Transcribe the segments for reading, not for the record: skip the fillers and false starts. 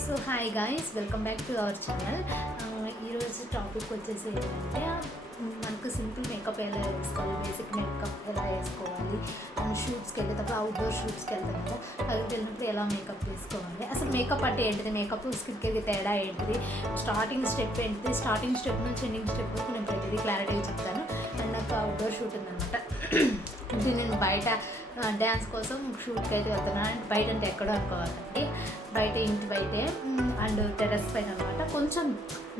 So hi guys, welcome back to our channel. ఈరోజు topic వచ్చేసి ఏంటంటే మనకు సింపుల్ మేకప్ ఎలా వేసుకోవాలి, బేసిక్ మేకప్ ఎలా వేసుకోవాలి, అండ్ షూట్స్కి వెళ్ళేటప్పుడు అవుట్డోర్ షూట్స్కి వెళ్తాం కదా, అవి వెళ్ళినప్పుడు ఎలా మేకప్ వేసుకోవాలి, అసలు మేకప్ అంటే ఏంటిది, మేకప్ స్కిన్కి తేడా ఏంటిది, స్టార్టింగ్ స్టెప్ ఏంటిది, స్టార్టింగ్ స్టెప్ నుంచి ఎండింగ్ స్టెప్ వరకు నేను ప్రతిదీ క్లారిటీగా చెప్తాను. అండ్ నాకు అవుట్డోర్ షూట్ ఉందన్నమాట. అంటే నేను బయట డ్యాన్స్ కోసం షూట్కి అయితే వెళ్తున్నాను. అండ్ బయట అంటే ఎక్కడో అనుకోవాలండి, బయట ఇంటి బయటే అండ్ టెర్రస్ పైన అనమాట. కొంచెం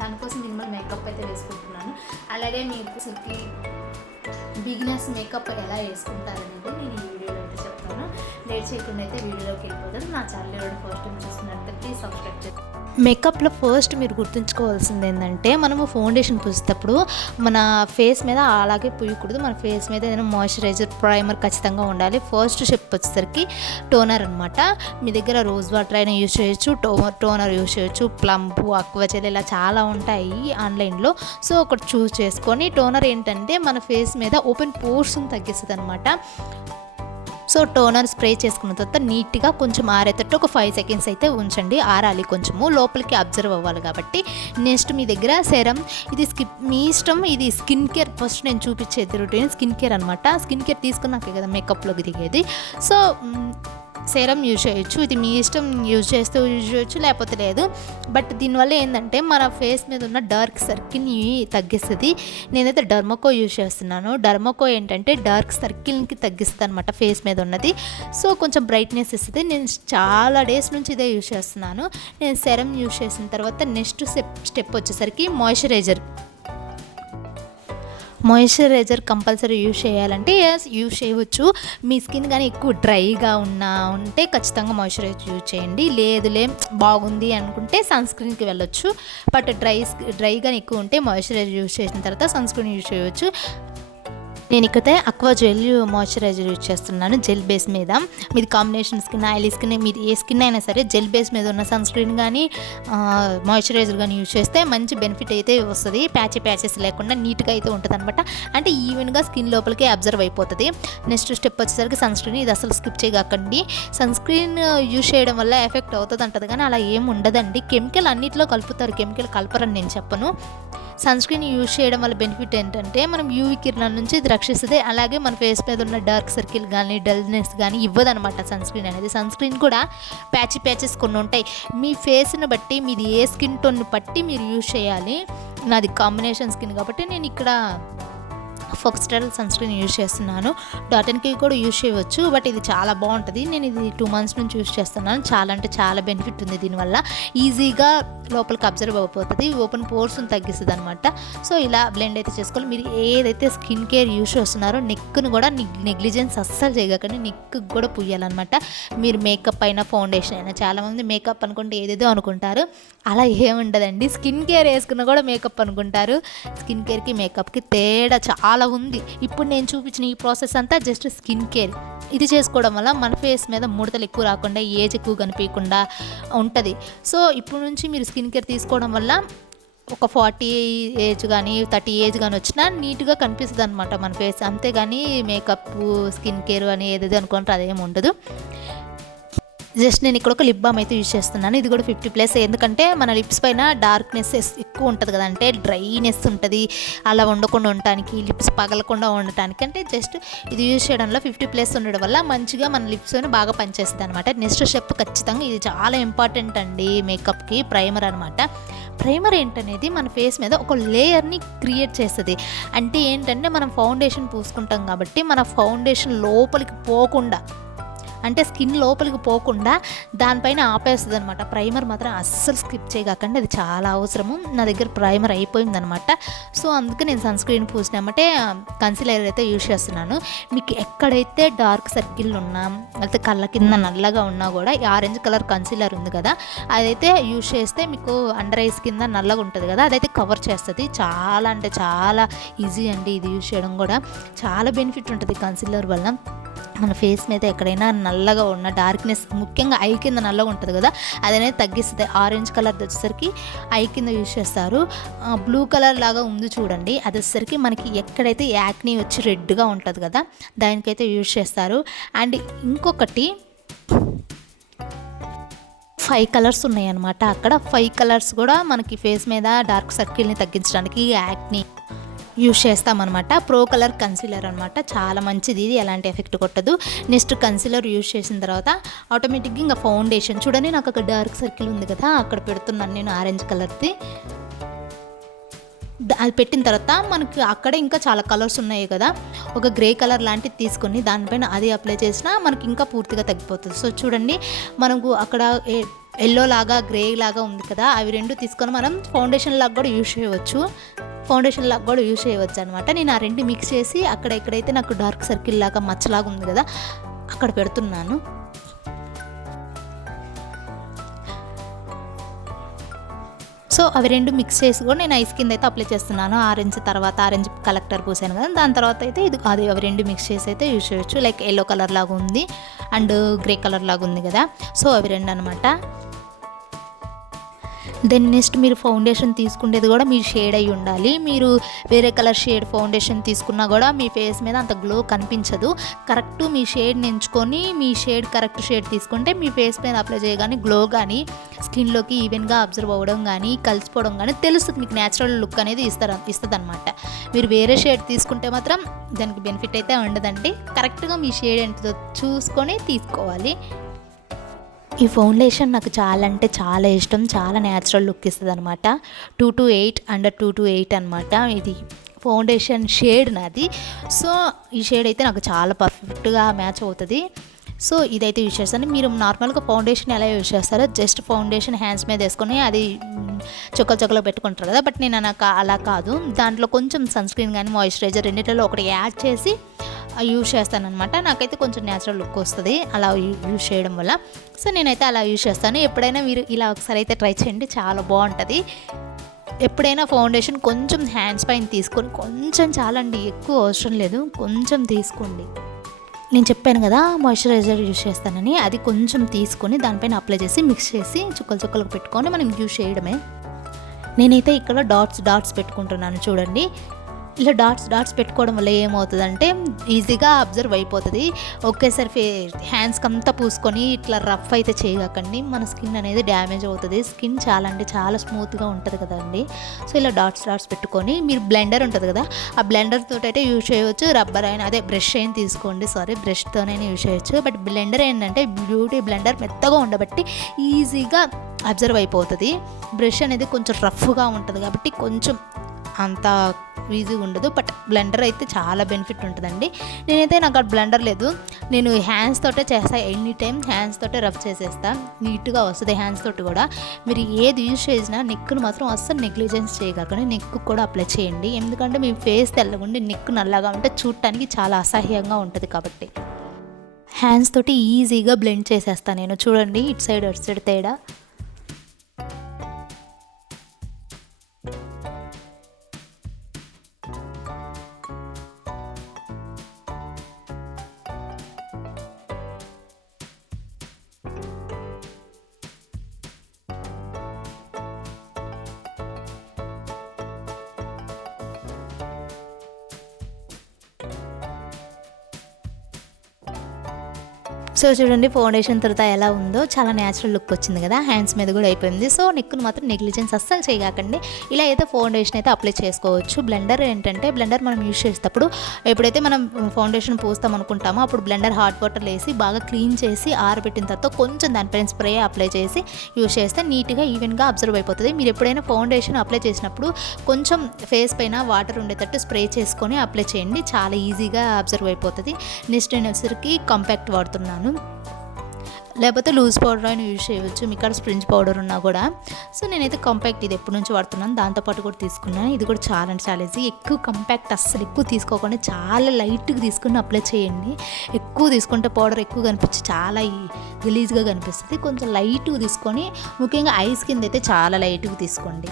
దానికోసం మినిమల్ మేకప్ అయితే వేసుకుంటున్నాను. అలాగే మీకు అసలుకి బిగినర్స్ మేకప్ ఎలా వేసుకుంటారనేది నేను ఈ వీడియోలో అయితే చెప్తాను. లేట్ చేయకుండా అయితే వీడియోలోకి వెళ్ళిపోతాను. నా ఛానల్ ఎవరైనా ఫస్ట్ టైం చూస్తున్నట్టు ప్లీజ్ సబ్స్క్రైబ్ చేయండి. మేకప్లో ఫస్ట్ మీరు గుర్తుంచుకోవాల్సింది ఏంటంటే, మనము ఫౌండేషన్ పూసేటప్పుడు మన ఫేస్ మీద అలాగే పూయకూడదు. మన ఫేస్ మీద ఏదైనా మాయిశ్చరైజర్, ప్రైమర్ ఖచ్చితంగా ఉండాలి. ఫస్ట్ స్టెప్ వచ్చేసరికి టోనర్ అనమాట. మీ దగ్గర రోజ్ వాటర్ అయినా యూజ్ చేయొచ్చు, టోనర్ యూజ్ చేయొచ్చు, ప్లంప్, అక్వాజెల్ ఇలా చాలా ఉంటాయి ఆన్లైన్లో. సో ఒకటి చూస్ చేసుకొని, టోనర్ ఏంటంటే మన ఫేస్ మీద ఓపెన్ పోర్స్ని తగ్గిస్తుంది అనమాట. సో టోనర్ స్ప్రే చేసుకున్న తర్వాత నీట్గా కొంచెం ఆరేటట్టు ఒక 5 సెకండ్స్ అయితే ఉంచండి. ఆరాలి, కొంచెము లోపలికి అబ్జర్వ్ అవ్వాలి కాబట్టి. నెక్స్ట్ మీ దగ్గర సెరం, ఇది మీ ఇష్టం. ఇది స్కిన్ కేర్ ఫస్ట్ నేను చూపించేది రొటీన్ స్కిన్ కేర్ అనమాట. స్కిన్ కేర్ తీసుకున్నాకే కదా మేకప్లోకి దిగేది. సో సెరం యూజ్ చేయొచ్చు, ఇది మీ ఇష్టం, యూజ్ చేస్తే యూజ్ చేయొచ్చు లేకపోతే లేదు. బట్ దీనివల్ల ఏంటంటే మన ఫేస్ మీద ఉన్న డార్క్ సర్కిల్ని తగ్గిస్తుంది. నేనైతే డర్మకో యూజ్ చేస్తున్నాను. డర్మకో ఏంటంటే డార్క్ సర్కిల్కి తగ్గిస్తుంది అనమాట ఫేస్ మీద ఉన్నది. సో కొంచెం బ్రైట్నెస్ ఇస్తుంది. నేను చాలా డేస్ నుంచి ఇదే యూజ్ చేస్తున్నాను. నేను సెరం యూజ్ చేసిన తర్వాత నెక్స్ట్ స్టెప్ వచ్చేసరికి మాయిశ్చరైజర్ కంపల్సరీ యూజ్ చేయాలంటే యూజ్ చేయవచ్చు. మీ స్కిన్ కానీ ఎక్కువ డ్రైగా ఉంటే ఖచ్చితంగా మాయిశ్చరైజర్ యూజ్ చేయండి. లేదులే బాగుంది అనుకుంటే సన్ స్క్రీన్కి వెళ్ళొచ్చు. బట్ డ్రై కానీ ఎక్కువ ఉంటే మాయిశ్చరైజర్ యూజ్ చేసిన తర్వాత సన్ స్క్రీన్ యూజ్ చేయవచ్చు. నేను ఇక్కడైతే అక్వాజెల్ మాయిశ్చరైజర్ యూజ్ చేస్తున్నాను జెల్ బేస్ మీద. మీది కాంబినేషన్ స్కిన్, ఆయిలీ స్కిన్, మీది ఏ స్కిన్ అయినా సరే జెల్ బేస్ మీద ఉన్న సన్ స్క్రీన్ కానీ మాయిశ్చరైజర్ కానీ యూజ్ చేస్తే మంచి బెనిఫిట్ అయితే వస్తుంది. ప్యాచెస్ లేకుండా నీట్గా అయితే ఉంటుంది అనమాట. అంటే ఈవెన్గా స్కిన్ లోపలికి అబ్జర్వ్ అయిపోతుంది. నెక్స్ట్ స్టెప్ వచ్చేసరికి సన్ స్క్రీన్. ఇది అసలు స్కిప్ చేయకండి. సన్ స్క్రీన్ యూజ్ చేయడం వల్ల ఎఫెక్ట్ అవుతుంది అంటది కానీ అలా ఏం ఉండదండి. కెమికల్ అన్నింటిలో కలుపుతారు, కెమికల్ కలపరని నేను చెప్పను. సన్ స్క్రీన్ యూజ్ చేయడం వల్ల బెనిఫిట్ ఏంటంటే మనం యూవీ కిరణాల నుంచి ఇది రక్షిస్తుంది. అలాగే మన ఫేస్ మీద ఉన్న డార్క్ సర్కిల్ కానీ డల్నెస్ కానీ ఇవ్వదనమాట సన్ స్క్రీన్ అనేది. సన్ స్క్రీన్ కూడా ప్యాచెస్ కొన్ని ఉంటాయి. మీ ఫేస్ని బట్టి, మీది ఏ స్కిన్ టోన్ని బట్టి మీరు యూజ్ చేయాలి. నాది కాంబినేషన్ స్కిన్ కాబట్టి నేను ఇక్కడ ఫోక్స్టైల్ సన్ స్క్రీన్ యూజ్ చేస్తున్నాను. డాటన్కి కూడా యూజ్ చేయవచ్చు, బట్ ఇది చాలా బాగుంటుంది. నేను ఇది 2 months నుంచి యూజ్ చేస్తున్నాను. చాలా అంటే చాలా బెనిఫిట్ ఉంది దీనివల్ల. ఈజీగా లోపలికి అబ్జర్వ్ అయిపోతుంది, ఓపెన్ పోర్స్ని తగ్గిస్తుంది అనమాట. సో ఇలా బ్లెండ్ అయితే చేసుకోవాలి. మీరు ఏదైతే స్కిన్ కేర్ యూజ్ చేస్తున్నారో నెక్ను కూడా నెగ్లిజెన్స్ అస్సలు చేయకండి. నెక్కి కూడా పుయ్యాలన్నమాట. మీరు మేకప్ అయినా ఫౌండేషన్ అయినా, చాలామంది మేకప్ అనుకుంటే ఏదేదో అనుకుంటారు. అలా ఏముండదండి. స్కిన్ కేర్ వేసుకున్నా కూడా మేకప్ అనుకుంటారు. స్కిన్ కేర్కి మేకప్కి తేడా చాలా ఉంది. ఇప్పుడు నేను చూపించిన ఈ ప్రాసెస్ అంతా జస్ట్ స్కిన్ కేర్. ఇది చేసుకోవడం వల్ల మన ఫేస్ మీద ముడతలు ఎక్కువ రాకుండా, ఏజ్ ఎక్కువ కనిపించకుండా ఉంటుంది. సో ఇప్పుడు నుంచి మీరు స్కిన్ కేర్ తీసుకోవడం వల్ల ఒక 40 ఏజ్ కానీ 30 ఏజ్ కానీ వచ్చినా నీట్గా కనిపిస్తుంది అనమాట మన ఫేస్. అంతేగాని మేకప్, స్కిన్ కేర్ అని ఏదేదో అనుకుంటారు, అదేమి ఉండదు. జస్ట్ నేను ఇక్కడ ఒక లిప్ బామ్ అయితే యూజ్ చేస్తున్నాను. ఇది కూడా 50+. ఎందుకంటే మన లిప్స్ పైన డార్క్నెస్ ఎక్కువ ఉంటుంది కదా, అంటే డ్రైనెస్ ఉంటుంది. అలా ఉండకుండా ఉండటానికి, లిప్స్ పగలకుండా ఉండటానికి అంటే జస్ట్ ఇది యూజ్ చేయడంలో 50+ ఉండడం వల్ల మంచిగా మన లిప్స్ బాగా పనిచేస్తుంది అనమాట. నెక్స్ట్ స్టెప్ ఖచ్చితంగా ఇది చాలా ఇంపార్టెంట్ అండి మేకప్కి, ప్రైమర్ అనమాట. ప్రైమర్ ఏంటనేది మన ఫేస్ మీద ఒక లేయర్ని క్రియేట్ చేస్తుంది. అంటే ఏంటంటే మనం ఫౌండేషన్ పూసుకుంటాం కాబట్టి మన ఫౌండేషన్ లోపలికి పోకుండా, అంటే స్కిన్ లోపలికి పోకుండా దానిపైన ఆపేస్తుంది అనమాట. ప్రైమర్ మాత్రం అస్సలు స్కిప్ చేయకండి, అది చాలా అవసరము. నా దగ్గర ప్రైమర్ అయిపోయిందనమాట. సో అందుకే నేను సన్ స్క్రీన్ పూసినామంటే కన్సిలర్ అయితే యూజ్ చేస్తున్నాను. మీకు ఎక్కడైతే డార్క్ సర్కిల్ ఉన్నా, లేకపోతే కళ్ళ కింద నల్లగా ఉన్నా కూడా ఆరెంజ్ కలర్ కన్సిలర్ ఉంది కదా, అదైతే యూజ్ చేస్తే మీకు అండర్ ఐస్ కింద నల్లగా ఉంటుంది కదా, అదైతే కవర్ చేస్తుంది. చాలా అంటే చాలా ఈజీ అండి ఇది యూజ్ చేయడం కూడా. చాలా బెనిఫిట్ ఉంటుంది కన్సిలర్ వల్ల. మన ఫేస్ మీద ఎక్కడైనా నల్లగా ఉన్న డార్క్నెస్, ముఖ్యంగా ఐ కింద నల్లగా ఉంటుంది కదా, అదనేది తగ్గిస్తుంది. ఆరెంజ్ కలర్ వచ్చేసరికి ఐ కింద యూజ్ చేస్తారు. బ్లూ కలర్ లాగా ఉంది చూడండి, అది వచ్చేసరికి మనకి ఎక్కడైతే యాక్నీ వచ్చి రెడ్గా ఉంటుంది కదా, దానికైతే యూజ్ చేస్తారు. అండ్ ఇంకొకటి 5 కలర్స్ ఉన్నాయన్నమాట. అక్కడ 5 కలర్స్ కూడా మనకి ఫేస్ మీద డార్క్ సర్కిల్ని తగ్గించడానికి, యాక్ని యూజ్ చేస్తామన్నమాట. ప్రో కలర్ కన్సీలర్ అనమాట. చాలా మంచిది, ఇది ఎలాంటి ఎఫెక్ట్ కొట్టదు. నెక్స్ట్ కన్సీలర్ యూజ్ చేసిన తర్వాత ఆటోమేటిక్గా ఇంకా ఫౌండేషన్ చూడండి, నాకు అక్కడ డార్క్ సర్కిల్ ఉంది కదా, అక్కడ పెడుతున్నాను నేను ఆరెంజ్ కలర్ది. అది పెట్టిన తర్వాత మనకి అక్కడ ఇంకా చాలా కలర్స్ ఉన్నాయి కదా, ఒక గ్రే కలర్ లాంటిది తీసుకొని దానిపైన అది అప్లై చేసినా మనకి ఇంకా పూర్తిగా తగ్గిపోతుంది. సో చూడండి, మనకు అక్కడ ఎల్లో లాగా గ్రే లాగా ఉంది కదా, అవి రెండు తీసుకొని మనం ఫౌండేషన్ లాగా కూడా యూజ్ చేయవచ్చు. అనమాట. నేను ఆ రెండు మిక్స్ చేసి అక్కడ ఎక్కడైతే నాకు డార్క్ సర్కిల్ లాగా మచ్చలాగా ఉంది కదా అక్కడ పెడుతున్నాను. సో అవి రెండు మిక్స్ చేసి కూడా నేను ఐస్ కింద అయితే అప్లై చేస్తున్నాను. ఆరెంజ్ కలెక్టర్ పూసాను కదా, దాని తర్వాత అయితే అవి రెండు మిక్స్ చేసి అయితే యూజ్ చేయొచ్చు. లైక్ ఎల్లో కలర్ లాగా ఉంది అండ్ గ్రే కలర్ లాగా ఉంది కదా, సో అవి రెండు అనమాట. దెన్ నెక్స్ట్ మీరు ఫౌండేషన్ తీసుకునేది కూడా మీ షేడ్ అయి ఉండాలి. మీరు వేరే కలర్ షేడ్ ఫౌండేషన్ తీసుకున్నా కూడా మీ ఫేస్ మీద అంత గ్లో కనిపించదు. కరెక్ట్ మీ షేడ్ని ఎంచుకొని మీ కరెక్ట్ షేడ్ తీసుకుంటే మీ ఫేస్ మీద అప్లై చేయగానే గ్లో కానీ స్కిన్లోకి ఈవెన్గా అబ్జర్వ్ అవ్వడం కానీ కలిసిపోవడం కానీ తెలుస్తుంది. మీకు న్యాచురల్ లుక్ అనేది ఇస్తుంది అనమాట. మీరు వేరే షేడ్ తీసుకుంటే మాత్రం దానికి బెనిఫిట్ అయితే ఉండదండి. కరెక్ట్గా మీ షేడ్ ఎంతో చూసుకొని తీసుకోవాలి. ఈ ఫౌండేషన్ నాకు చాలా అంటే చాలా ఇష్టం, చాలా న్యాచురల్ లుక్ ఇస్తుంది అనమాట. 2 to 8 అండర్ 2 to 8 అనమాట ఇది ఫౌండేషన్ షేడ్ నాది. సో ఈ షేడ్ అయితే నాకు చాలా పర్ఫెక్ట్గా మ్యాచ్ అవుతుంది. సో ఇదైతే యూజ్ చేస్తాను. మీరు నార్మల్గా ఫౌండేషన్ ఎలా యూజ్ చేస్తారో జస్ట్ ఫౌండేషన్ హ్యాండ్స్ మీద వేసుకొని అది చుక్కలు పెట్టుకుంటారు కదా, బట్ నేను అలా కాదు. దాంట్లో కొంచెం సన్ స్క్రీన్ కానీ మాయిశ్చరైజర్ రెండింటిలో ఒకటి యాడ్ చేసి యూజ్ చేస్తానమాట. నాకైతే కొంచెం న్యాచురల్ లుక్ వస్తుంది అలా యూజ్ చేయడం వల్ల. సో నేనైతే అలా యూజ్ చేస్తాను. ఎప్పుడైనా మీరు ఇలా ఒకసారి అయితే ట్రై చేయండి, చాలా బాగుంటుంది. ఎప్పుడైనా ఫౌండేషన్ కొంచెం హ్యాండ్స్ పైన తీసుకొని కొంచెం చాలండి, ఎక్కువ అవసరం లేదు, కొంచెం తీసుకోండి. నేను చెప్పాను కదా మాయిశ్చరైజర్ యూజ్ చేస్తానని, అది కొంచెం తీసుకొని దానిపైన అప్లై చేసి మిక్స్ చేసి చుక్కలు పెట్టుకొని మనం యూజ్ చేయడమే. నేనైతే ఇక్కడ డాట్స్ పెట్టుకుంటున్నాను చూడండి. ఇలా డాట్స్ పెట్టుకోవడం వల్ల ఏమవుతుందంటే ఈజీగా అబ్జర్వ్ అయిపోతుంది. ఒకేసారి హ్యాండ్స్కి అంతా పూసుకొని ఇట్లా రఫ్ అయితే చేయకండి, మన స్కిన్ అనేది డ్యామేజ్ అవుతుంది. స్కిన్ చాలా అంటే చాలా స్మూత్గా ఉంటుంది కదండి. సో ఇలా డాట్స్ పెట్టుకొని మీరు బ్లెండర్ ఉంటుంది కదా, ఆ బ్లెండర్ తోటి అయితే యూజ్ చేయవచ్చు. రబ్బర్ అయినా బ్రష్ అయినా తీసుకోండి, బ్రష్తోనైనా యూజ్ చేయవచ్చు. బట్ బ్లెండర్ ఏంటంటే బ్యూటీ బ్లెండర్ మెత్తగా ఉండబట్టి ఈజీగా అబ్జర్వ్ అయిపోతుంది. బ్రష్ అనేది కొంచెం రఫ్గా ఉంటుంది కాబట్టి కొంచెం అంత ఈజీగా ఉండదు. బట్ బ్లెండర్ అయితే చాలా బెనిఫిట్ ఉంటుందండి. నాకు ఆ బ్లెండర్ లేదు, నేను హ్యాండ్స్ తోటే చేస్తాను. ఎనీ టైం హ్యాండ్స్ తోటే రఫ్ చేసేస్తాను, నీట్గా వస్తుంది హ్యాండ్స్ తోటి కూడా. మీరు ఏది యూజ్ చేసినా నెక్ను మాత్రం అస్సలు నెగ్లిజెన్స్ చేయకండి, నెక్ కూడా అప్లై చేయండి. ఎందుకంటే మీ ఫేస్ తెల్లగుండి నెక్ నల్లగా ఉంటే చూడటానికి చాలా అసహ్యంగా ఉంటుంది. కాబట్టి హ్యాండ్స్ తోటి ఈజీగా బ్లెండ్ చేసేస్తాను నేను. చూడండి ఇటు సైడ్ తేడా. సో చూడండి ఫౌండేషన్ తర్వాత ఎలా ఉందో, చాలా న్యాచురల్ లుక్ వచ్చింది కదా, హ్యాండ్స్ మీద కూడా అయిపోయింది. సో నెక్ను మాత్రం నెగ్లిజెన్స్ అస్సలు చేయకండి. ఇలా అయితే ఫౌండేషన్ అయితే అప్లై చేసుకోవచ్చు. బ్లెండర్ మనం యూజ్ చేసేటప్పుడు ఎప్పుడైతే మనం ఫౌండేషన్ పూస్తాం అనుకుంటామో అప్పుడు బ్లెండర్ హాట్ వాటర్ వేసి బాగా క్లీన్ చేసి ఆరబెట్టిన తర్వాత కొంచెం దానిపైన స్ప్రే అప్లై చేసి యూజ్ చేస్తే నీట్గా ఈవెన్గా అబ్జర్వ్ అయిపోతుంది. మీరు ఎప్పుడైనా ఫౌండేషన్ అప్లై చేసినప్పుడు కొంచెం ఫేస్ పైన వాటర్ ఉండేటట్టు స్ప్రే చేసుకొని అప్లై చేయండి, చాలా ఈజీగా అబ్జర్వ్ అయిపోతుంది. నెక్స్ట్ నేను వచ్చరికి కాంపాక్ట్ వాడుతున్నాను, లేకపోతే లూజ్ పౌడర్ అయినా యూజ్ చేయవచ్చు, మీ కాడ స్ప్రింజ్ పౌడర్ ఉన్నా కూడా. సో నేనైతే కాంపాక్ట్ ఇది ఎప్పటి నుంచి వాడుతున్నాను, దాంతోపాటు కూడా తీసుకున్నాను. ఇది కూడా చాలా అంటే చాలా ఈజీ. ఎక్కువ కాంపాక్ట్ అస్సలు ఎక్కువ తీసుకోకుండా చాలా లైట్గా తీసుకుని అప్లై చేయండి. ఎక్కువ తీసుకుంటే పౌడర్ ఎక్కువ కనిపించి చాలా గలీజ్గా కనిపిస్తుంది. కొంచెం లైట్గా తీసుకొని, ముఖ్యంగా ఐస్ కింద అయితే చాలా లైట్గా తీసుకోండి.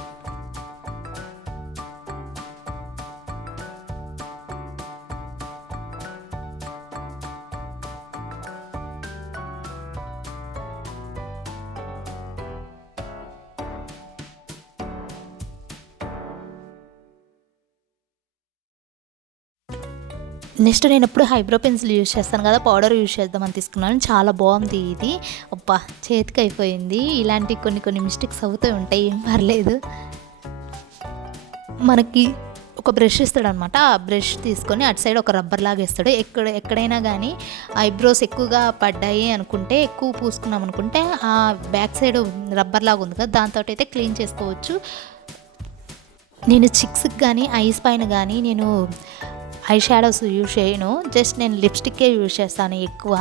నెక్స్ట్ నేను ఎప్పుడు ఐబ్రో పెన్సిల్ యూజ్ చేస్తాను కదా, పౌడర్ యూజ్ చేద్దామని తీసుకున్నాను. చాలా బాగుంది ఇది. అబ్బా చేతికి అయిపోయింది. ఇలాంటి కొన్ని మిస్టేక్స్ అవుతూ ఉంటాయి, ఏం పర్లేదు. మనకి ఒక బ్రష్ ఇస్తాడనమాట. ఆ బ్రష్ తీసుకొని అటు సైడ్ ఒక రబ్బర్ లాగా ఇస్తాడు. ఎక్కడైనా కానీ ఐబ్రోస్ ఎక్కువగా పడ్డాయి అనుకుంటే, ఎక్కువ పూసుకున్నాం అనుకుంటే ఆ బ్యాక్ సైడ్ రబ్బర్ లాగా ఉంది కదా, దాంతో అయితే క్లీన్ చేసుకోవచ్చు. నేను చిక్స్కి కానీ ఐస్ పైన కానీ నేను ఐ షాడోస్ యూజ్ చేయను. జస్ట్ నేను లిప్స్టిక్కే యూజ్ చేస్తాను ఎక్కువ.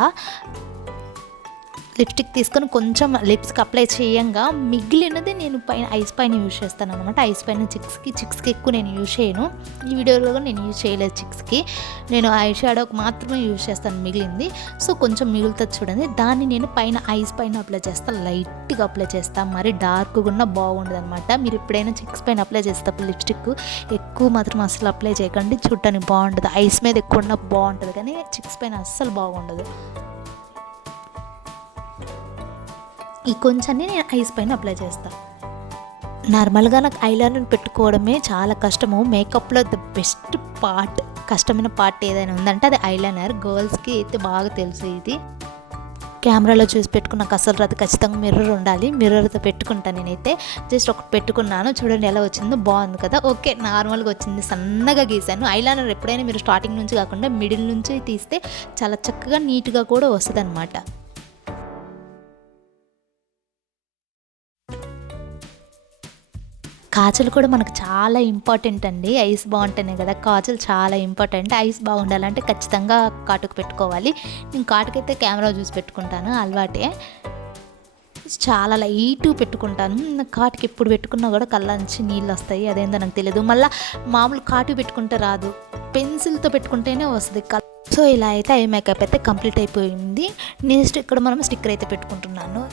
లిప్స్టిక్ తీసుకొని కొంచెం లిప్స్కి అప్లై చేయంగా మిగిలినది నేను పైన ఐస్ పైన యూజ్ చేస్తాను అనమాట. ఐస్ పైన చిక్స్కి ఎక్కువ నేను యూజ్ చేయను. ఈ వీడియోలో కూడా నేను యూజ్ చేయలేదు చిక్స్కి. నేను ఐ షాడోకి మాత్రమే యూజ్ చేస్తాను మిగిలింది. సో కొంచెం మిగులుతుంది చూడండి, దాన్ని నేను పైన ఐస్ పైన అప్లై చేస్తాను. లైట్గా అప్లై చేస్తాను, మరి డార్క్గా ఉన్న బాగుండదు అనమాట. మీరు ఎప్పుడైనా చిక్స్ పైన అప్లై చేసేటప్పుడు లిప్స్టిక్ ఎక్కువ మాత్రం అస్సలు అప్లై చేయకండి, చూడటానికి బాగుంటుంది. ఐస్ మీద ఎక్కువ ఉన్న బాగుంటుంది కానీ చిక్స్ పైన అస్సలు బాగుండదు. ఈ కొంచెన్ని నేను ఐస్ పైన అప్లై చేస్తాను. నార్మల్గా నాకు ఐలైనర్ పెట్టుకోవడమే చాలా కష్టము. మేకప్లో ద బెస్ట్ పార్ట్, కష్టమైన పార్ట్ ఏదైనా ఉందంటే అది ఐలైనర్. గర్ల్స్కి అయితే బాగా తెలుసు ఇది. కెమెరాలో చూసి పెట్టుకున్నాక అసలు రాదు, ఖచ్చితంగా మిర్రర్ ఉండాలి. మిర్రర్తో పెట్టుకుంటాను నేనైతే. జస్ట్ ఒకటి పెట్టుకున్నాను, చూడండి ఎలా వచ్చిందో, బాగుంది కదా. ఓకే, నార్మల్గా వచ్చింది, సన్నగా గీసాను. ఐలైనర్ ఎప్పుడైనా మీరు స్టార్టింగ్ నుంచి కాకుండా మిడిల్ నుంచి తీస్తే చాలా చక్కగా నీట్గా కూడా వస్తుంది అనమాట. కాజల్ కూడా మనకు చాలా ఇంపార్టెంట్ అండి. ఐస్ బాగుంటేనే కదా, కాజల్ చాలా ఇంపార్టెంట్. ఐస్ బాగుండాలంటే ఖచ్చితంగా కాటుకు పెట్టుకోవాలి. నేను కాటుకైతే కెమెరా చూసి పెట్టుకుంటాను, అలవాటే. చాలా లైట్ పెట్టుకుంటాను. కాటుకి ఎప్పుడు పెట్టుకున్నా కూడా కళ్ళ నుంచి నీళ్ళు వస్తాయి, అదేందో నాకు తెలియదు. మళ్ళీ మామూలు కాటు పెట్టుకుంటే రాదు, పెన్సిల్తో పెట్టుకుంటేనే వస్తుంది. సో ఇలా అయితే ఐ మేకప్ అయితే కంప్లీట్ అయిపోయింది. నెక్స్ట్ ఇక్కడ మనం స్టిక్కర్ అయితే పెట్టుకుంటున్నాను.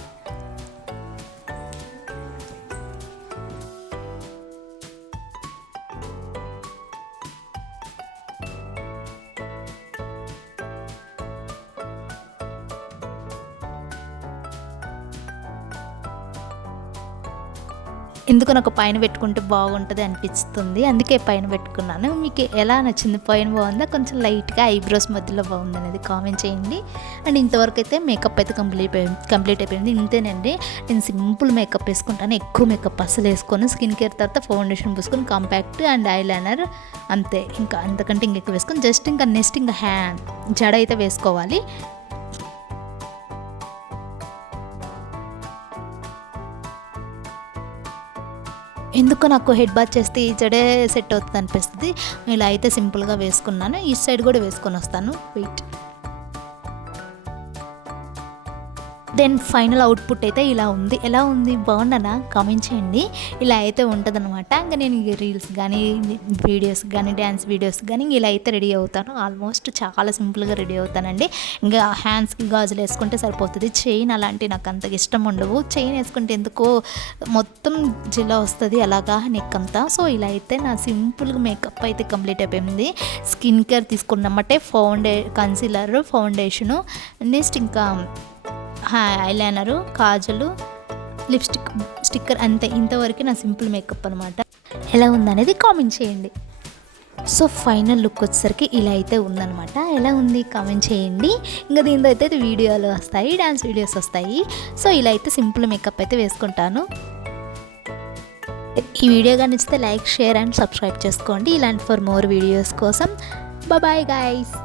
ఎందుకు నాకు పైన పెట్టుకుంటే బాగుంటుంది అనిపిస్తుంది, అందుకే పైన పెట్టుకున్నాను. మీకు ఎలా నచ్చింది? పైన బాగుందా, కొంచెం లైట్గా ఐబ్రోస్ మధ్యలో బాగుంది అనేది కామెంట్ చేయండి. అండ్ ఇంతవరకు అయితే మేకప్ అయితే కంప్లీట్ అయిపోయింది. ఇంతేనండి, నేను సింపుల్ మేకప్ వేసుకుంటాను, ఎక్కువ మేకప్ అసలు వేసుకొని స్కిన్ కేర్ తర్వాత ఫౌండేషన్ పూసుకొని కాంపాక్ట్ అండ్ ఐలైనర్ అంతే. ఇంకా అంతకంటే ఇంకెక్కువ వేసుకొని జస్ట్ ఇంకా నెక్స్ట్ ఇంకా జడ అయితే వేసుకోవాలి. ఎందుకో నాకు హెడ్ బాత్ చేస్తే ఈ జడే సెట్ అవుతుంది అనిపిస్తుంది. ఇలా అయితే సింపుల్గా వేసుకున్నాను. ఈ సైడ్ కూడా వేసుకొని వస్తాను, వెయిట్. దెన్ ఫైనల్ అవుట్పుట్ అయితే ఇలా ఉంది. ఎలా ఉంది, బాగున్నానా? కామెంట్ చేయండి. ఇలా అయితే ఉంటుంది అనమాట. ఇంకా నేను రీల్స్ కానీ వీడియోస్ కానీ డ్యాన్స్ వీడియోస్ కానీ ఇలా అయితే రెడీ అవుతాను. ఆల్మోస్ట్ చాలా సింపుల్గా రెడీ అవుతానండి. ఇంకా హ్యాండ్స్కి గాజులు వేసుకుంటే సరిపోతుంది. చైన్ అలాంటివి నాకు అంతగా ఇష్టం ఉండవు. చైన్ వేసుకుంటే ఎందుకో మొత్తం జిల్లా వస్తుంది అలాగా నెక్ అంతా. సో ఇలా అయితే నా సింపుల్గా మేకప్ అయితే కంప్లీట్ అయిపోయింది. స్కిన్ కేర్ తీసుకున్నామంటే కన్సీలర్, ఫౌండేషను, నెక్స్ట్ ఇంకా ఐలైనరు, కాజలు, స్టిక్కర్ అంతే. ఇంతవరకు నా సింపుల్ మేకప్ అనమాట. ఎలా ఉందనేది కామెంట్ చేయండి. సో ఫైనల్ లుక్ వచ్చేసరికి ఇలా అయితే ఉందనమాట. ఎలా ఉంది కామెంట్ చేయండి. ఇంకా దీంతో అయితే వీడియోలు వస్తాయి, డ్యాన్స్ వీడియోస్ వస్తాయి. సో ఇలా అయితే సింపుల్ మేకప్ అయితే వేసుకుంటాను. ఈ వీడియో కానీ నచ్చితే లైక్, షేర్ అండ్ సబ్స్క్రైబ్ చేసుకోండి. ఇలాంటి ఫర్ మోర్ వీడియోస్ కోసం. Bye guys.